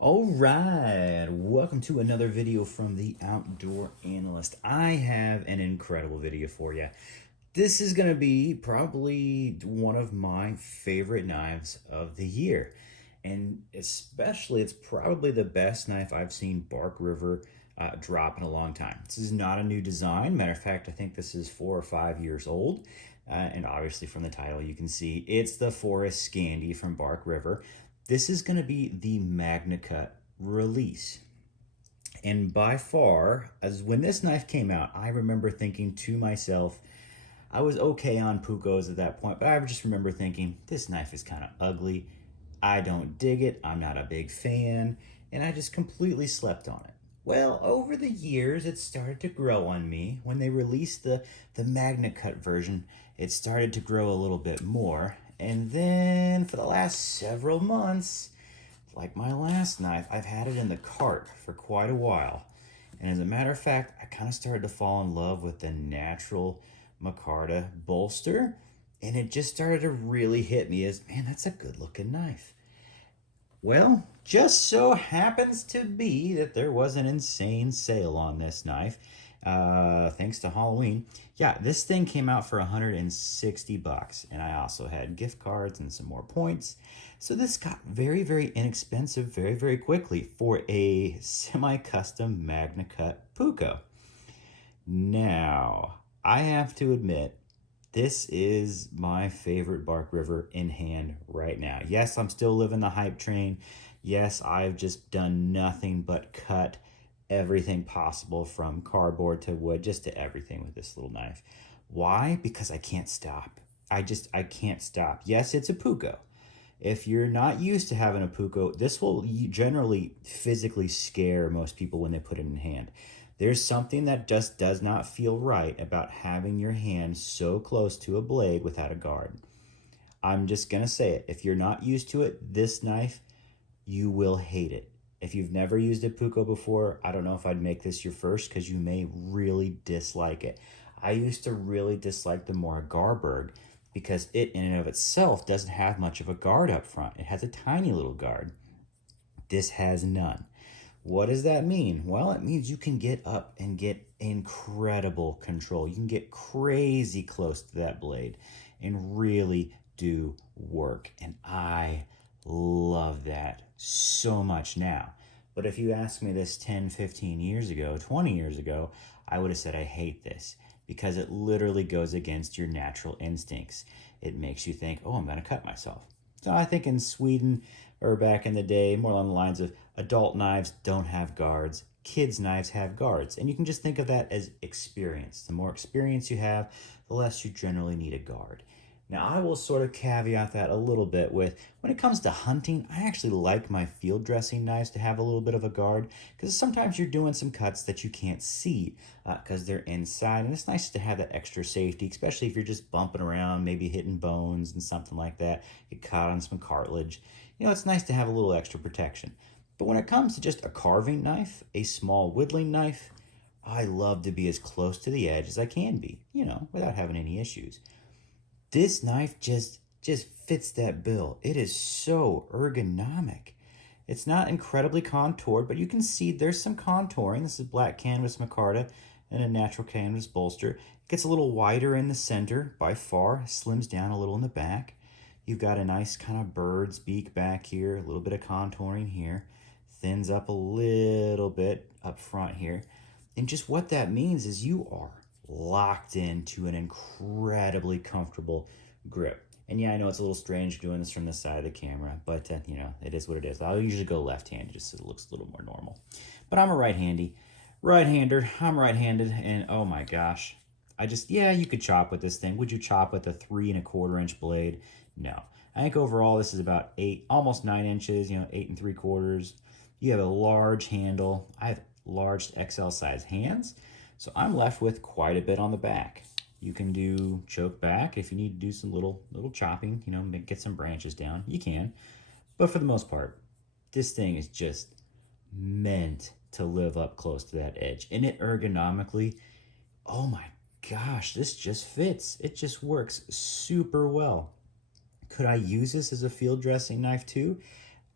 All right, welcome to another video from the Outdoor Analyst. I have an incredible video for you. This is going to be probably one of my favorite knives of the year. And especially, it's probably the best knife I've seen Bark River drop in a long time. This is not a new design. Matter of fact, I think this is 4 or 5 years old. And obviously from the title, you can see it's the Forest Scandi from Bark River. This is going to be the Magnacut release. And by far, as when this knife came out, I remember thinking to myself, I was okay on Puukkos at that point, but I just remember thinking, this knife is kind of ugly. I don't dig it. I'm not a big fan. And I just completely slept on it. Well, over the years, it started to grow on me. When they released the Magnacut version, it started to grow a little bit more. And then for the last several months, like my last knife, I've had it in the cart for quite a while. And as a matter of fact, I kind of started to fall in love with the natural micarta bolster. And it just started to really hit me as, man, that's a good looking knife. Well, just so happens to be that there was an insane sale on this knife, thanks to Halloween. Yeah, this thing came out for 160 bucks, and I also had gift cards and some more points. So this got very, very inexpensive very, very quickly for a semi-custom Magnacut Puukko. Now, I have to admit, this is my favorite Bark River in hand right now. Yes, I'm still living the hype train. Yes, I've just done nothing but cut everything possible from cardboard to wood, just to everything with this little knife. Why? Because I can't stop. I can't stop. Yes, it's a Puukko. If you're not used to having a Puukko, this will generally physically scare most people when they put it in hand. There's something that just does not feel right about having your hand so close to a blade without a guard. I'm just going to say it. If you're not used to it, this knife, you will hate it. If you've never used a Puukko before, I don't know if I'd make this your first because you may really dislike it. I used to really dislike the Garberg because it in and of itself doesn't have much of a guard up front. It has a tiny little guard. This has none. What does that mean? Well, it means you can get up and get incredible control. You can get crazy close to that blade and really do work. And I love that so much now. But if you asked me this 10, 15 years ago, 20 years ago, I would have said I hate this because it literally goes against your natural instincts. It makes you think, oh, I'm going to cut myself. So I think in Sweden or back in the day, more along the lines of adult knives don't have guards, kids' knives have guards. And you can just think of that as experience. The more experience you have, the less you generally need a guard. Now, I will sort of caveat that a little bit with when it comes to hunting, I actually like my field dressing knives to have a little bit of a guard because sometimes you're doing some cuts that you can't see because they're inside. And it's nice to have that extra safety, especially if you're just bumping around, maybe hitting bones and something like that, get caught on some cartilage. You know, it's nice to have a little extra protection. But when it comes to just a carving knife, a small whittling knife, I love to be as close to the edge as I can be, without having any issues. This knife just fits that bill. It is so ergonomic. It's not incredibly contoured, but you can see there's some contouring. This is black canvas micarta and a natural canvas bolster. It gets a little wider in the center by far, slims down a little in the back. You've got a nice kind of bird's beak back here, a little bit of contouring here, thins up a little bit up front here. And just what that means is you are locked into an incredibly comfortable grip. And yeah, I know it's a little strange doing this from the side of the camera, but it is what it is. I'll usually go left-handed just so it looks a little more normal. But I'm a right-hander. I'm right-handed, and oh my gosh. Yeah, you could chop with this thing. Would you chop with a 3¼ inch blade? No. I think overall this is about 8, almost 9 inches, 8 3/4. You have a large handle. I have large XL size hands. So I'm left with quite a bit on the back. You can do choke back if you need to do some little chopping, get some branches down. You can. But for the most part, this thing is just meant to live up close to that edge. And it ergonomically, oh my gosh, this just fits. It just works super well. Could I use this as a field dressing knife too?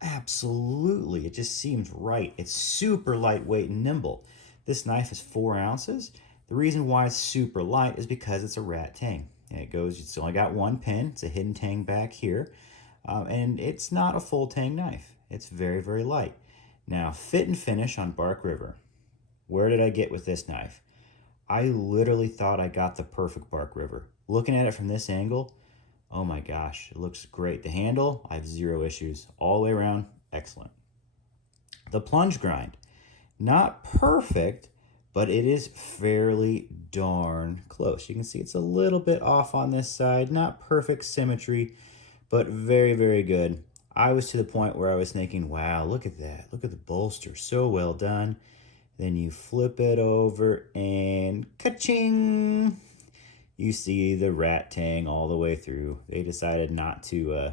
Absolutely. It just seems right. It's super lightweight and nimble. This knife is 4 ounces. The reason why it's super light is because it's a rat tang. And it goes, it's only got one pin. It's a hidden tang back here. And it's not a full tang knife. It's very, very light. Now, fit and finish on Bark River. Where did I get with this knife? I literally thought I got the perfect Bark River. Looking at it from this angle, oh my gosh, it looks great. The handle, I have zero issues. All the way around, excellent. The plunge grind, not perfect, but it is fairly darn close. You can see it's a little bit off on this side. Not perfect symmetry, but very, very good. I was to the point where I was thinking, wow, look at that. Look at the bolster. So well done. Then you flip it over and ka-ching! You see the rat tang all the way through. They decided not to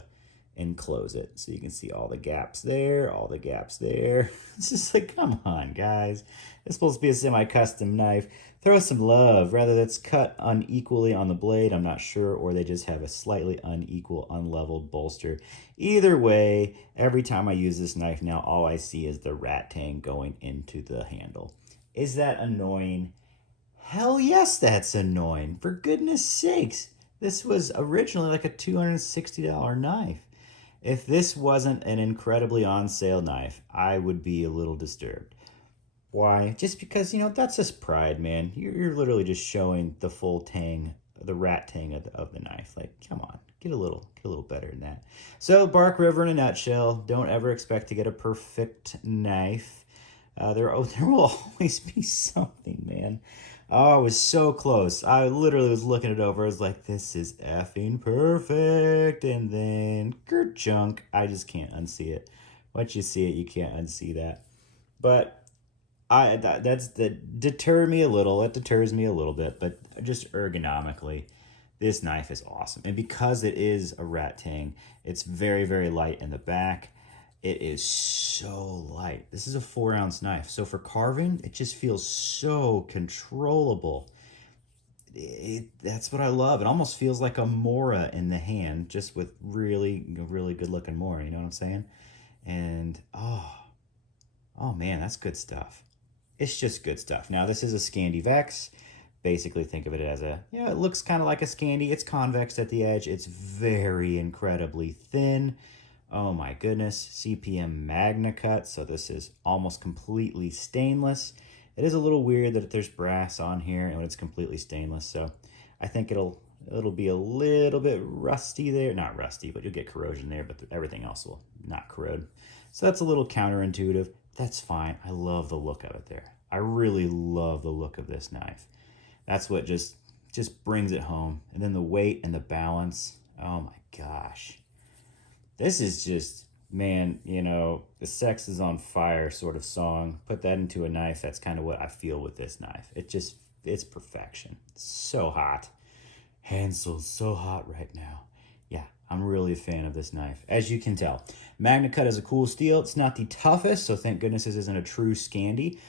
enclose it. So you can see all the gaps there, all the gaps there. It's just like, come on, guys. It's supposed to be a semi-custom knife. Throw some love. Whether that's cut unequally on the blade, I'm not sure, or they just have a slightly unequal, unleveled bolster. Either way, every time I use this knife now, all I see is the rat tang going into the handle. Is that annoying? Hell yes, that's annoying. For goodness sakes. This was originally like a $260 knife. If this wasn't an incredibly on sale knife, I would be a little disturbed. Why? Just because, that's just pride, man. You're literally just showing the full tang, the rat tang of the knife. Like, come on, get a little better than that. So, Bark River in a nutshell. Don't ever expect to get a perfect knife. There will always be something, man. Oh, I was so close. I literally was looking it over. I was like, this is effing perfect. And then, kerchunk, I just can't unsee it. Once you see it, you can't unsee that. But that deter me a little. It deters me a little bit. But just ergonomically, this knife is awesome. And because it is a rat tang, it's very, very light in the back. It is so light. This is a 4-ounce knife. So for carving, it just feels so controllable. That's what I love. It almost feels like a Mora in the hand, just with really, really good looking Mora. You know what I'm saying? And oh man, that's good stuff. It's just good stuff. Now this is a scandi-vex. Basically think of it as it looks kind of like a scandi. It's convex at the edge. It's very incredibly thin. Oh my goodness, CPM Magnacut, so this is almost completely stainless. It is a little weird that there's brass on here and it's completely stainless, so I think it'll be a little bit rusty there. Not rusty, but you'll get corrosion there, but everything else will not corrode. So that's a little counterintuitive. That's fine. I love the look of it there. I really love the look of this knife. That's what just brings it home. And then the weight and the balance. Oh my gosh. This is just, man, the sex is on fire sort of song. Put that into a knife. That's kind of what I feel with this knife. It's perfection. It's so hot. Hansel's so hot right now. Yeah, I'm really a fan of this knife, as you can tell. Magnacut is a cool steel. It's not the toughest, so thank goodness this isn't a true scandi.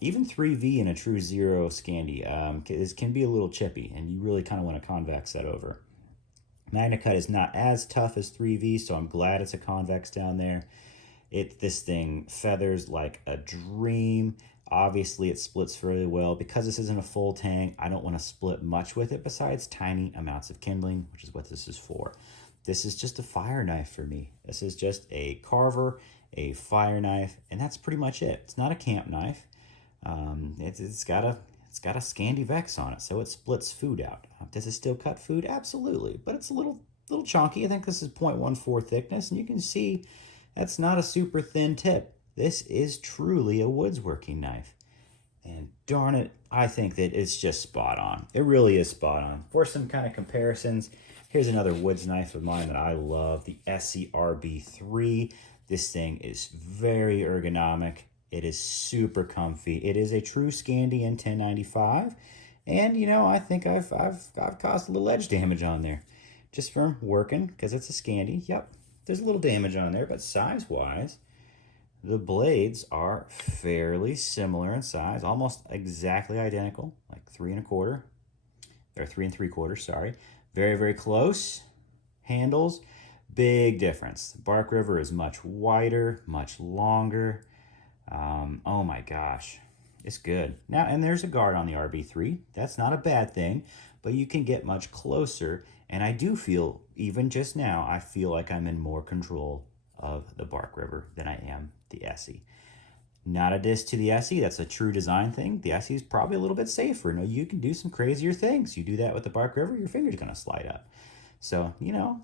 Even 3V in a true zero scandi this can be a little chippy, and you really kind of want to convex that over. Magnacut is not as tough as 3V, so I'm glad it's a convex down there. This thing feathers like a dream. Obviously, it splits fairly well. Because this isn't a full tang, I don't want to split much with it besides tiny amounts of kindling, which is what this is for. This is just a fire knife for me. This is just a carver, a fire knife, and that's pretty much it. It's not a camp knife. It's got a scandi-vex on it, so it splits food out. Does it still cut food? Absolutely, but it's a little chunky. I think this is 0.14 thickness, and you can see that's not a super thin tip. This is truly a woodsworking knife. And darn it, I think that it's just spot on. It really is spot on. For some kind of comparisons, here's another woods knife of mine that I love, the SCRB3. This thing is very ergonomic. It is super comfy. It is a true Scandi in 1095. And, I think I've caused a little edge damage on there. Just from working, because it's a Scandi. Yep, there's a little damage on there, but size-wise, the blades are fairly similar in size, almost exactly identical, like 3 1/4, or 3 3/4, sorry. Very, very close handles. Big difference. Bark River is much wider, much longer. Oh my gosh, it's good. Now, and there's a guard on the RB3. That's not a bad thing, but you can get much closer. And I do feel, even just now, I feel like I'm in more control of the Bark River than I am the Essie. Not a diss to the Essie. That's a true design thing. The Essie is probably a little bit safer. No, you can do some crazier things. You do that with the Bark River, your finger's going to slide up. So, you know,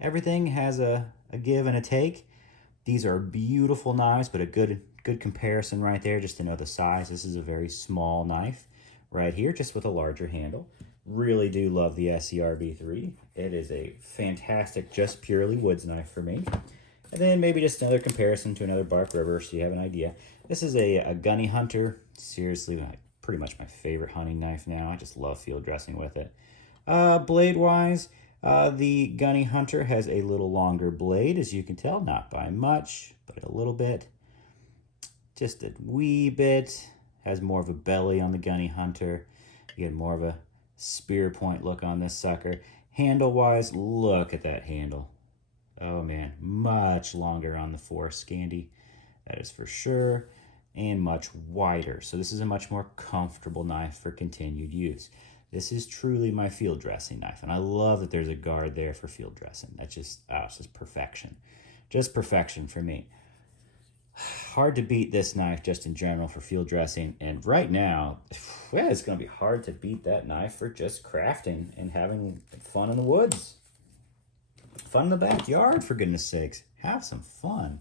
everything has a give and a take. These are beautiful knives, but a good comparison right there just to know the size. This is a very small knife right here, just with a larger handle. Really do love the SCRB3. It is a fantastic, just purely woods knife for me. And then maybe just another comparison to another Bark River so you have an idea. This is a Gunny Hunter. Seriously, pretty much my favorite hunting knife now. I just love field dressing with it. Blade-wise, the Gunny Hunter has a little longer blade, as you can tell. Not by much, but a little bit. Just a wee bit. Has more of a belly on the Gunny Hunter. You get more of a spear point look on this sucker. Handle-wise, look at that handle. Oh man, much longer on the Forest Scandi, that is for sure, and much wider. So this is a much more comfortable knife for continued use. This is truly my field dressing knife, and I love that there's a guard there for field dressing. That's just, it's just perfection. Just perfection for me. Hard to beat this knife just in general for field dressing, and right now, well, it's gonna be hard to beat that knife for just crafting and having fun in the woods. Fun in the backyard, for goodness sakes. Have some fun.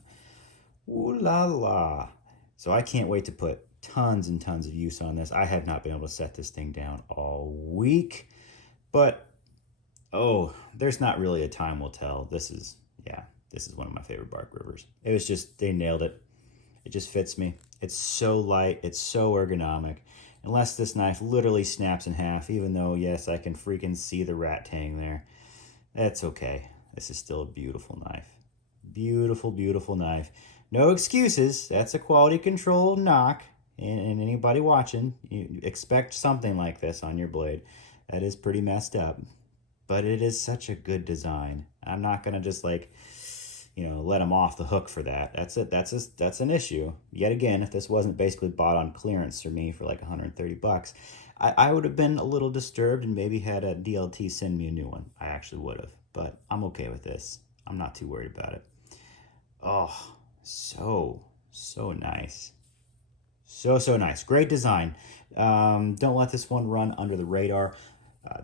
Ooh la la. So I can't wait to put tons and tons of use on this. I have not been able to set this thing down all week, but oh, there's not really a time will tell. This is one of my favorite Bark Rivers. It was just, they nailed it. It just fits me. It's so light, it's so ergonomic. Unless this knife literally snaps in half, even though, yes, I can freaking see the rat tang there. That's okay. This is still a beautiful knife. Beautiful, beautiful knife. No excuses. That's a quality control knock. And anybody watching, you expect something like this on your blade. That is pretty messed up. But it is such a good design. I'm not going to just like, you know, let them off the hook for that. That's an issue. Yet again, if this wasn't basically bought on clearance for me for like 130 bucks, I would have been a little disturbed and maybe had a DLT send me a new one. I actually would have. But I'm okay with this. I'm not too worried about it. Oh, so nice. So nice. Great design. Don't let this one run under the radar.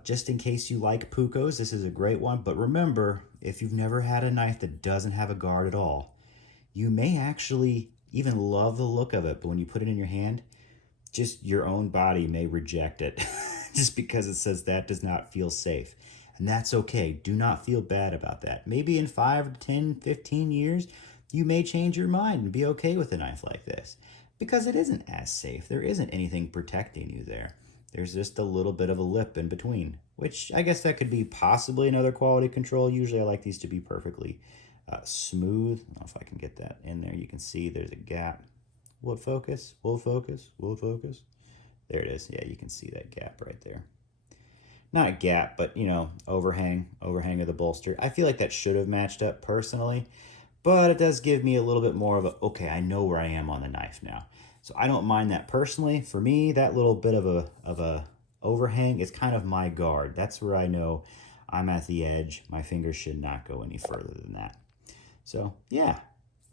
Just in case you like Puukkos, this is a great one. But remember, if you've never had a knife that doesn't have a guard at all, you may actually even love the look of it. But when you put it in your hand, just your own body may reject it just because it says that does not feel safe. And that's okay. Do not feel bad about that. Maybe in 5 to 10, 15 years, you may change your mind and be okay with a knife like this because it isn't as safe. There isn't anything protecting you there. There's just a little bit of a lip in between, which I guess that could be possibly another quality control. Usually I like these to be perfectly smooth. I don't know if I can get that in there. You can see there's a gap. Will it focus? Will it focus? Will it focus? There it is. Yeah, you can see that gap right there. Not a gap, but, you know, overhang of the bolster. I feel like that should have matched up personally, but it does give me a little bit more of a, okay, I know where I am on the knife now. So I don't mind that personally. For me, that little bit of a overhang is kind of my guard. That's where I know I'm at the edge. My fingers should not go any further than that. So yeah,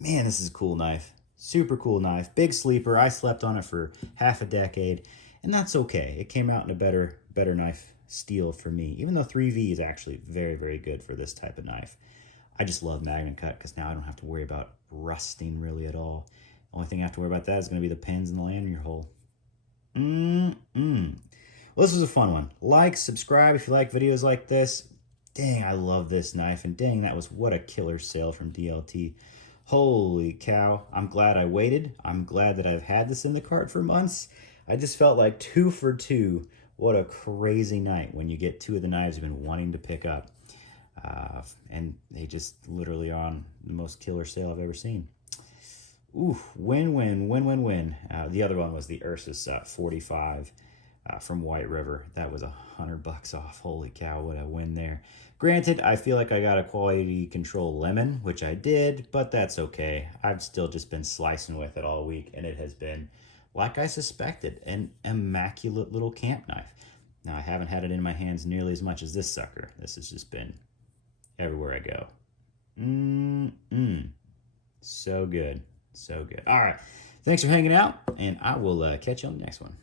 man, this is a cool knife. Super cool knife. Big sleeper. I slept on it for half a decade, and that's okay. It came out in a better knife steel for me, even though 3V is actually very, very good for this type of knife. I just love Magnacut because now I don't have to worry about rusting really at all. The only thing I have to worry about that is going to be the pins in the lanyard hole. Well, this was a fun one. Like, subscribe if you like videos like this. Dang, I love this knife, and dang, that was what a killer sale from DLT. Holy cow, I'm glad I waited. I'm glad that I've had this in the cart for months. I just felt like 2 for 2. What a crazy night when you get 2 of the knives you've been wanting to pick up. And they just literally are on the most killer sale I've ever seen. Ooh, win-win. The other one was the Ursus 45. from White River. That was $100 off. Holy cow, what a win there. Granted, I feel like I got a quality control lemon, which I did, but that's okay. I've still just been slicing with it all week, and it has been, like I suspected, an immaculate little camp knife. Now, I haven't had it in my hands nearly as much as this sucker. This has just been everywhere I go. So good. So good. All right. Thanks for hanging out, and I will catch you on the next one.